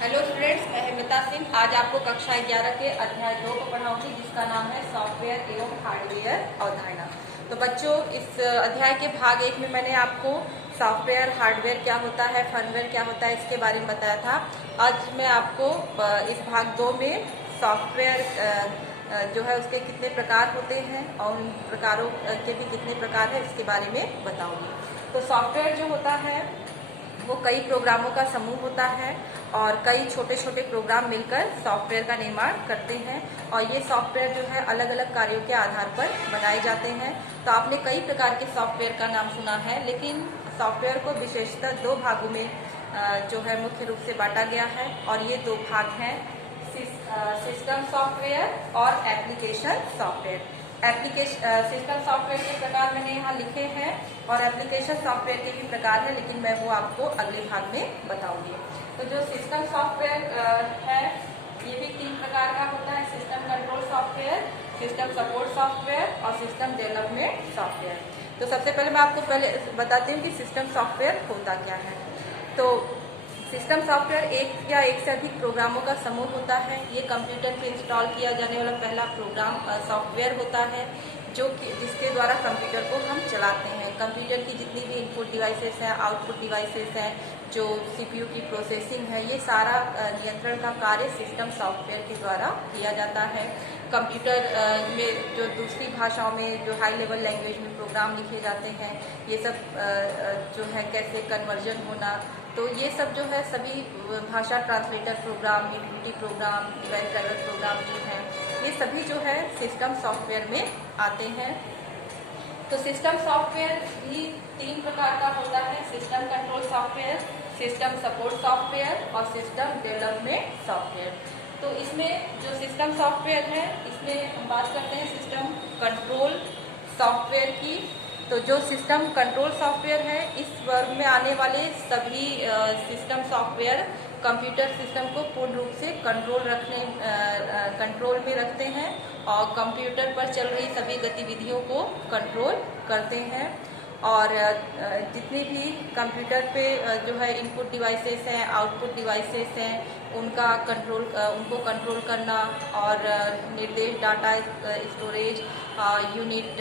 Hello students, मैं हेमिता सिंह आज आपको कक्षा 11 के अध्याय 2 को पढ़ाऊंगी जिसका नाम है सॉफ्टवेयर एवं हार्डवेयर अवधारणा। तो बच्चों, इस अध्याय के भाग 1 में मैंने आपको सॉफ्टवेयर हार्डवेयर क्या होता है, फर्मवेयर क्या होता है, इसके बारे में बताया था। आज मैं आपको इस भाग 2 में सॉफ्टवेयर जो है उसके कितने प्रकार होते हैं और उन प्रकारों के भी कितने प्रकार है इसके बारे में बताऊंगी। तो सॉफ्टवेयर जो होता है वो कई प्रोग्रामों का समूह होता है और कई छोटे छोटे प्रोग्राम मिलकर सॉफ्टवेयर का निर्माण करते हैं और ये सॉफ्टवेयर जो है अलग अलग कार्यों के आधार पर बनाए जाते हैं। तो आपने कई प्रकार के सॉफ्टवेयर का नाम सुना है, लेकिन सॉफ्टवेयर को विशेषतः 2 भागों में जो है मुख्य रूप से बांटा गया है और ये 2 भाग हैं, सिस्टम सॉफ्टवेयर और एप्लीकेशन सॉफ्टवेयर। सिस्टम सॉफ्टवेयर के प्रकार मैंने यहाँ लिखे हैं और एप्लीकेशन सॉफ्टवेयर के भी प्रकार है, लेकिन मैं वो आपको अगले भाग में बताऊंगी। तो जो सिस्टम सॉफ्टवेयर है ये भी 3 प्रकार का होता है, system control software, system support software और सिस्टम डेवलपमेंट सॉफ्टवेयर। तो सबसे पहले मैं आपको बताती हूँ कि सिस्टम सॉफ्टवेयर होता क्या है। तो सिस्टम सॉफ्टवेयर एक या एक से अधिक प्रोग्रामों का समूह होता है। ये कंप्यूटर पे इंस्टॉल किया जाने वाला पहला प्रोग्राम सॉफ्टवेयर होता है जिसके द्वारा कंप्यूटर को हम चलाते हैं। कंप्यूटर की जितनी भी इनपुट डिवाइसेस हैं, आउटपुट डिवाइसेस हैं, जो सीपीयू की प्रोसेसिंग है, ये सारा नियंत्रण का कार्य सिस्टम सॉफ्टवेयर के द्वारा किया जाता है। कंप्यूटर में जो दूसरी भाषाओं में जो हाई लेवल लैंग्वेज में प्रोग्राम लिखे जाते हैं, ये सब जो है कैसे कन्वर्जन होना, तो ये सब जो है सभी भाषा translator program, utility program, device driver program जो है ये सभी जो है सिस्टम सॉफ्टवेयर में आते हैं। तो सिस्टम सॉफ्टवेयर भी 3 प्रकार का होता है, system control software, system support software और सिस्टम डेवलपमेंट सॉफ्टवेयर। तो इसमें जो सिस्टम सॉफ्टवेयर है इसमें हम बात करते हैं सिस्टम कंट्रोल सॉफ्टवेयर की। तो जो सिस्टम कंट्रोल सॉफ्टवेयर है इस वर्ग में आने वाले सभी सिस्टम सॉफ्टवेयर कंप्यूटर सिस्टम को पूर्ण रूप से कंट्रोल में रखते हैं और कंप्यूटर पर चल रही सभी गतिविधियों को कंट्रोल करते हैं। और जितनी भी कंप्यूटर पे जो है इनपुट डिवाइसेस हैं, आउटपुट डिवाइसेस हैं, उनको कंट्रोल करना और निर्देश, डाटा स्टोरेज यूनिट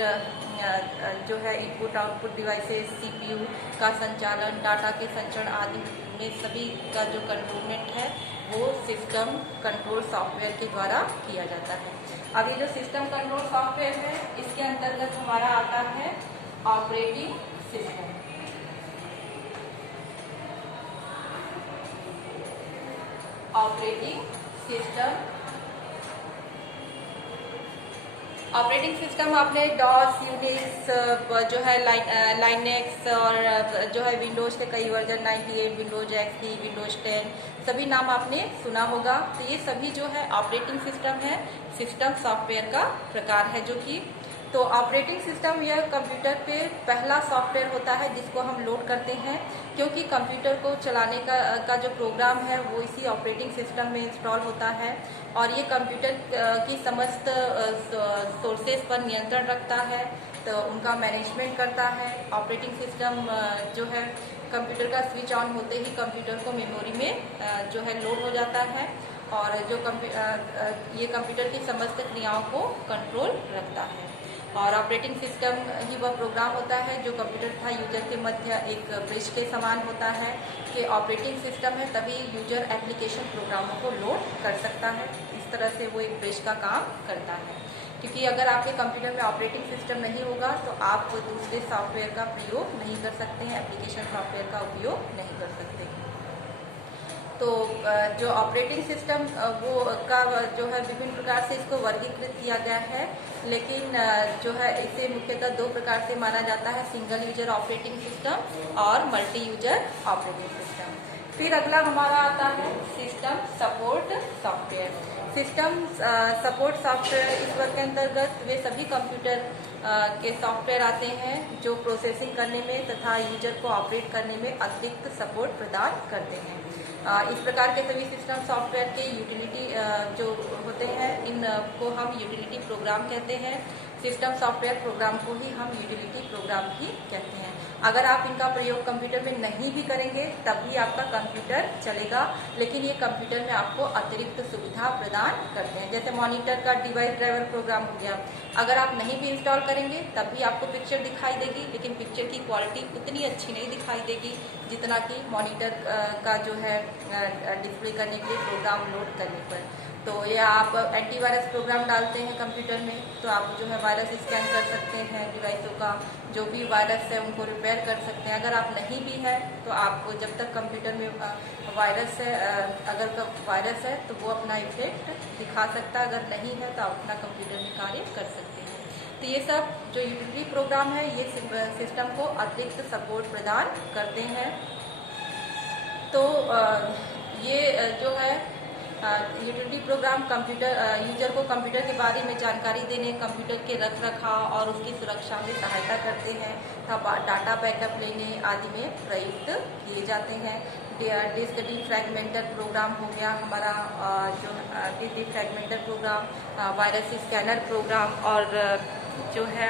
जो है इनपुट आउटपुट डिवाइसेस, सीपीयू का संचालन, डाटा के संचरण आदि में सभी का जो कंट्रोलमेंट है वो सिस्टम कंट्रोल सॉफ्टवेयर के द्वारा किया जाता है। अब ये जो सिस्टम कंट्रोल सॉफ्टवेयर है इसके अंतर्गत हमारा आता है ऑपरेटिंग सिस्टम। ऑपरेटिंग सिस्टम आपने डॉस, यूनिक्स जो है लाइनेक्स और जो है विंडोज के कई वर्जन 98, विंडोज एक्सपी, विंडोज 10 सभी नाम आपने सुना होगा। तो ये सभी जो है ऑपरेटिंग सिस्टम है, सिस्टम सॉफ्टवेयर का प्रकार है जो कि तो ऑपरेटिंग सिस्टम यह कंप्यूटर पे पहला सॉफ्टवेयर होता है जिसको हम लोड करते हैं, क्योंकि कंप्यूटर को चलाने का जो प्रोग्राम है वो इसी ऑपरेटिंग सिस्टम में इंस्टॉल होता है और ये कंप्यूटर की समस्त सोर्सेज पर नियंत्रण रखता है, तो उनका मैनेजमेंट करता है। ऑपरेटिंग सिस्टम जो है कंप्यूटर का स्विच ऑन होते ही कंप्यूटर को मेमोरी में जो है लोड हो जाता है और जो ये कंप्यूटर की समस्त क्रियाओं को कंट्रोल रखता है। और ऑपरेटिंग सिस्टम ही वह प्रोग्राम होता है जो कंप्यूटर तथा यूजर के मध्य एक ब्रिज के समान होता है कि ऑपरेटिंग सिस्टम है तभी यूजर एप्लीकेशन प्रोग्रामों को लोड कर सकता है। इस तरह से वो एक ब्रिज का काम करता है, क्योंकि अगर आपके कंप्यूटर में ऑपरेटिंग सिस्टम नहीं होगा तो आप दूसरे सॉफ्टवेयर का प्रयोग नहीं कर सकते हैं, एप्लीकेशन सॉफ्टवेयर का उपयोग नहीं कर सकते। तो जो ऑपरेटिंग सिस्टम वो का जो है विभिन्न प्रकार से इसको वर्गीकृत किया गया है, लेकिन जो है इसे मुख्यतः 2 प्रकार से माना जाता है, सिंगल यूजर ऑपरेटिंग सिस्टम और मल्टी यूजर ऑपरेटिंग सिस्टम। फिर अगला हमारा आता है system support software. System support software इस वर्ग के अंतर्गत वे सभी कंप्यूटर के सॉफ्टवेयर आते हैं जो प्रोसेसिंग करने में तथा यूजर को ऑपरेट करने में अतिरिक्त सपोर्ट प्रदान करते हैं। इस प्रकार के सभी सिस्टम सॉफ्टवेयर के यूटिलिटी जो होते हैं इनको हम यूटिलिटी प्रोग्राम कहते हैं। सिस्टम सॉफ्टवेयर प्रोग्राम को ही हम यूटिलिटी प्रोग्राम ही कहते हैं। अगर आप इनका प्रयोग कंप्यूटर में नहीं भी करेंगे तब भी आपका कंप्यूटर चलेगा, लेकिन ये कंप्यूटर में आपको अतिरिक्त सुविधा प्रदान करते हैं। जैसे मॉनिटर का डिवाइस ड्राइवर प्रोग्राम हो गया, अगर आप नहीं भी इंस्टॉल करेंगे तब भी आपको पिक्चर दिखाई देगी, लेकिन पिक्चर की क्वालिटी उतनी अच्छी नहीं दिखाई देगी जितना कि मॉनिटर का जो है डिस्प्ले करने के लिए प्रोग्राम लोड करने पर। तो ये आप एंटीवायरस प्रोग्राम डालते हैं कंप्यूटर में तो आप जो है वायरस स्कैन कर सकते हैं, डिवाइसों का जो भी वायरस है उनको रिपेयर कर सकते हैं। अगर आप नहीं भी है तो आपको जब तक कंप्यूटर में वायरस है, अगर वायरस है तो वो अपना इफेक्ट दिखा सकता है, अगर नहीं है तो आप अपना कंप्यूटर में कार्य कर सकते हैं। तो ये सब जो यूटिलिटी प्रोग्राम है ये सिस्टम को अतिरिक्त सपोर्ट प्रदान करते हैं। तो ये जो है यूटिलिटी प्रोग्राम कंप्यूटर यूजर को कंप्यूटर के बारे में जानकारी देने, कंप्यूटर के रख रखाव और उसकी सुरक्षा में सहायता करते हैं तथा डाटा बैकअप लेने आदि में प्रयुक्त किए जाते हैं। डिस्क डिफ्रैगमेंटर प्रोग्राम हो गया हमारा, जो disk defragmenter program, virus scanner program और जो है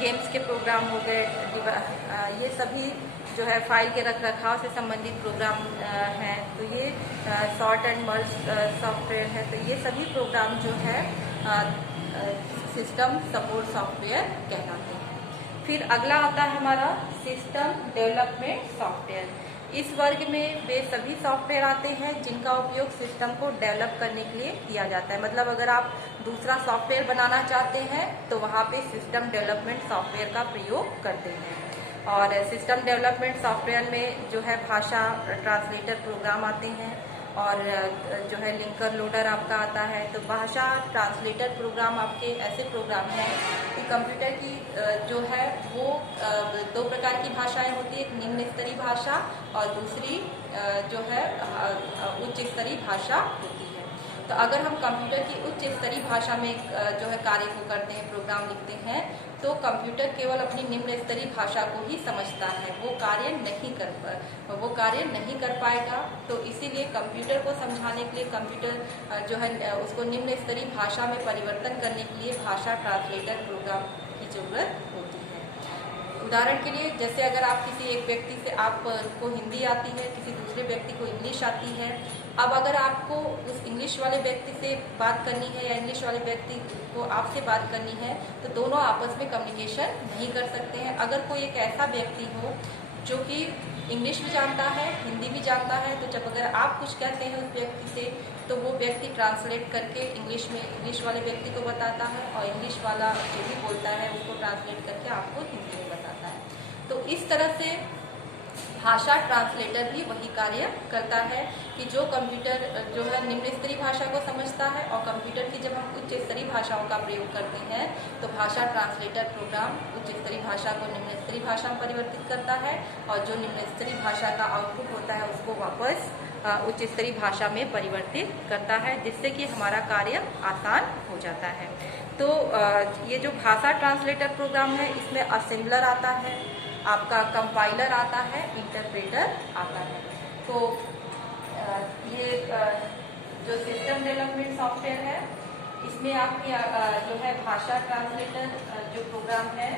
गेम्स के प्रोग्राम हो गए, ये सभी जो है फाइल के रख रखाव से संबंधित प्रोग्राम हैं। तो ये सॉर्ट एंड मर्ज सॉफ्टवेयर है। तो ये सभी प्रोग्राम जो है सिस्टम सपोर्ट सॉफ्टवेयर कहलाते हैं। फिर अगला आता है हमारा सिस्टम डेवलपमेंट सॉफ्टवेयर। इस वर्ग में वे सभी सॉफ्टवेयर आते हैं जिनका उपयोग सिस्टम को डेवलप करने के लिए किया जाता है। मतलब अगर आप दूसरा सॉफ्टवेयर बनाना चाहते हैं तो वहाँ पे सिस्टम डेवलपमेंट सॉफ्टवेयर का प्रयोग करते हैं। और सिस्टम डेवलपमेंट सॉफ्टवेयर में जो है भाषा ट्रांसलेटर प्रोग्राम आते हैं और जो है लिंकर लोडर आपका आता है। तो भाषा ट्रांसलेटर प्रोग्राम आपके ऐसे प्रोग्राम हैं कि कंप्यूटर की जो है वो दो प्रकार की भाषाएं होती है, एक निम्न स्तरीय भाषा और दूसरी जो है उच्च स्तरीय भाषा होती है। तो अगर हम कंप्यूटर की उच्च स्तरीय भाषा में जो है कार्य को करते हैं, प्रोग्राम लिखते हैं, तो कंप्यूटर केवल अपनी निम्न स्तरीय भाषा को ही समझता है, वो कार्य नहीं कर पाएगा। तो इसीलिए कंप्यूटर को समझाने के लिए कंप्यूटर जो है उसको निम्न स्तरीय भाषा में परिवर्तन करने के लिए भाषा ट्रांसलेटर प्रोग्राम की जरूरत होती है। उदाहरण के लिए जैसे अगर आप किसी एक व्यक्ति से आपको हिंदी आती है, किसी दूसरे व्यक्ति को इंग्लिश आती है, अब अगर आपको उस इंग्लिश वाले व्यक्ति से बात करनी है या इंग्लिश वाले व्यक्ति को आपसे बात करनी है तो दोनों आपस में कम्युनिकेशन नहीं कर सकते हैं। अगर कोई एक ऐसा व्यक्ति हो जो कि इंग्लिश भी जानता है, हिंदी भी जानता है, तो जब अगर आप कुछ कहते हैं उस व्यक्ति से तो वो व्यक्ति ट्रांसलेट करके इंग्लिश वाले व्यक्ति को बताता है और इंग्लिश वाला जो भी बोलता है उसको ट्रांसलेट करके आपको हिंदी में बताता है। तो इस तरह से भाषा ट्रांसलेटर भी वही कार्य करता है कि जो कंप्यूटर जो है निम्न स्तरीय भाषा को समझता है और कंप्यूटर की जब हम उच्च स्तरीय भाषाओं का प्रयोग करते हैं तो भाषा ट्रांसलेटर प्रोग्राम उच्च स्तरीय भाषा को निम्न स्तरीय भाषा में परिवर्तित करता है और जो निम्न स्तरीय भाषा का आउटपुट होता है उसको वापस उच्च स्तरीय भाषा में परिवर्तित करता है, जिससे कि हमारा कार्य आसान हो जाता है। तो ये जो भाषा ट्रांसलेटर प्रोग्राम है इसमें असेंबलर आता है, आपका कंपाइलर आता है, इंटरप्रेटर आता है। तो ये जो सिस्टम डेवलपमेंट सॉफ्टवेयर है इसमें आपकी जो है भाषा ट्रांसलेटर जो प्रोग्राम है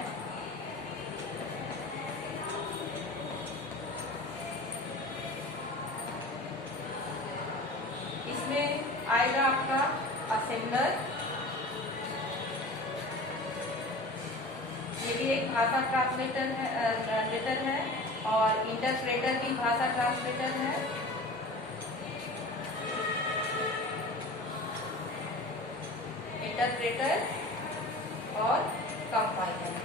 इसमें आएगा आपका असेंबलर, ये भी एक भाषा ट्रांसलेटर है और इंटरप्रेटर भी भाषा ट्रांसलेटर है। इंटरप्रेटर और कंपाइलर,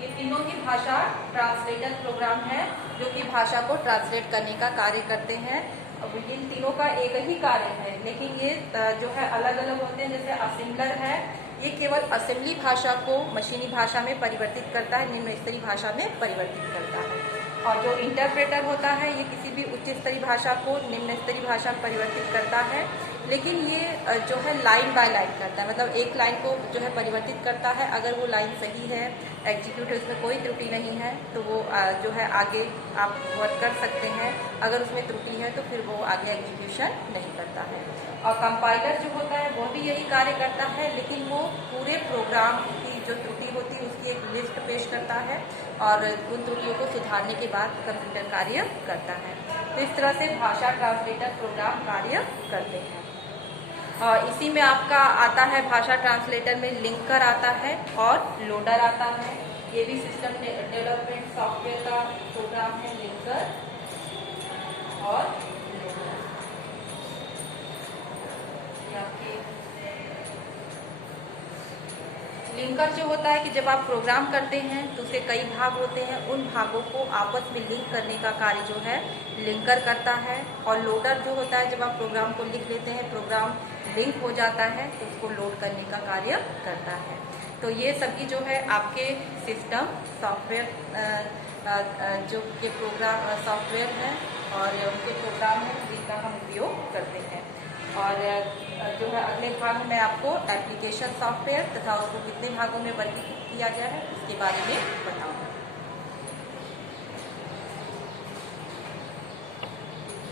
ये तीनों की भाषा ट्रांसलेटर प्रोग्राम है जो कि भाषा को ट्रांसलेट करने का कार्य करते हैं। अब इन तीनों का एक ही कार्य है, लेकिन ये जो है अलग अलग होते हैं। जैसे असेंबलर है, ये केवल असेंबली भाषा को मशीनी भाषा में परिवर्तित करता है, निम्न स्तरीय भाषा में परिवर्तित करता है। और जो इंटरप्रेटर होता है ये किसी भी उच्च स्तरीय भाषा को निम्न स्तरीय भाषा में परिवर्तित करता है, लेकिन ये जो है लाइन बाय लाइन करता है, मतलब एक लाइन को जो है परिवर्तित करता है। अगर वो लाइन सही है, एग्जीक्यूट उसमें कोई त्रुटि नहीं है, तो वो जो है आगे आप वर्क कर सकते हैं। अगर उसमें त्रुटि है तो फिर वो आगे एग्जीक्यूशन नहीं करता है। और कंपाइलर जो होता है वो भी यही कार्य करता है, लेकिन वो पूरे प्रोग्राम की जो त्रुटि होती है उसकी एक लिस्ट पेश करता है और उन त्रुटियों को सुधारने के बाद कंप्यूटर कार्य करता है। तो इस तरह से भाषा ट्रांसलेटर प्रोग्राम कार्य करते हैं। और इसी में आपका आता है भाषा ट्रांसलेटर में लिंकर आता है और लोडर आता है। ये भी सिस्टम डेवलपमेंट सॉफ्टवेयर का प्रोग्राम है, लिंकर और लोडर। लिंकर जो होता है कि जब आप प्रोग्राम करते हैं तो उसके कई भाग होते हैं, उन भागों को आपस में लिंक करने का कार्य जो है लिंकर करता है। और लोडर जो होता है जब आप प्रोग्राम को लिख लेते हैं, प्रोग्राम लिंक हो जाता है तो उसको लोड करने का कार्य करता है। तो ये सभी जो है आपके सिस्टम सॉफ्टवेयर जो के प्रोग्राम सॉफ्टवेयर हैं और उनके प्रोग्राम हैं जिनका हम उपयोग करते हैं। और जो है अगले भाग में मैं आपको एप्लीकेशन सॉफ्टवेयर तथा उसको कितने भागों में वर्गीकृत किया गया है उसके बारे में बताऊँगी।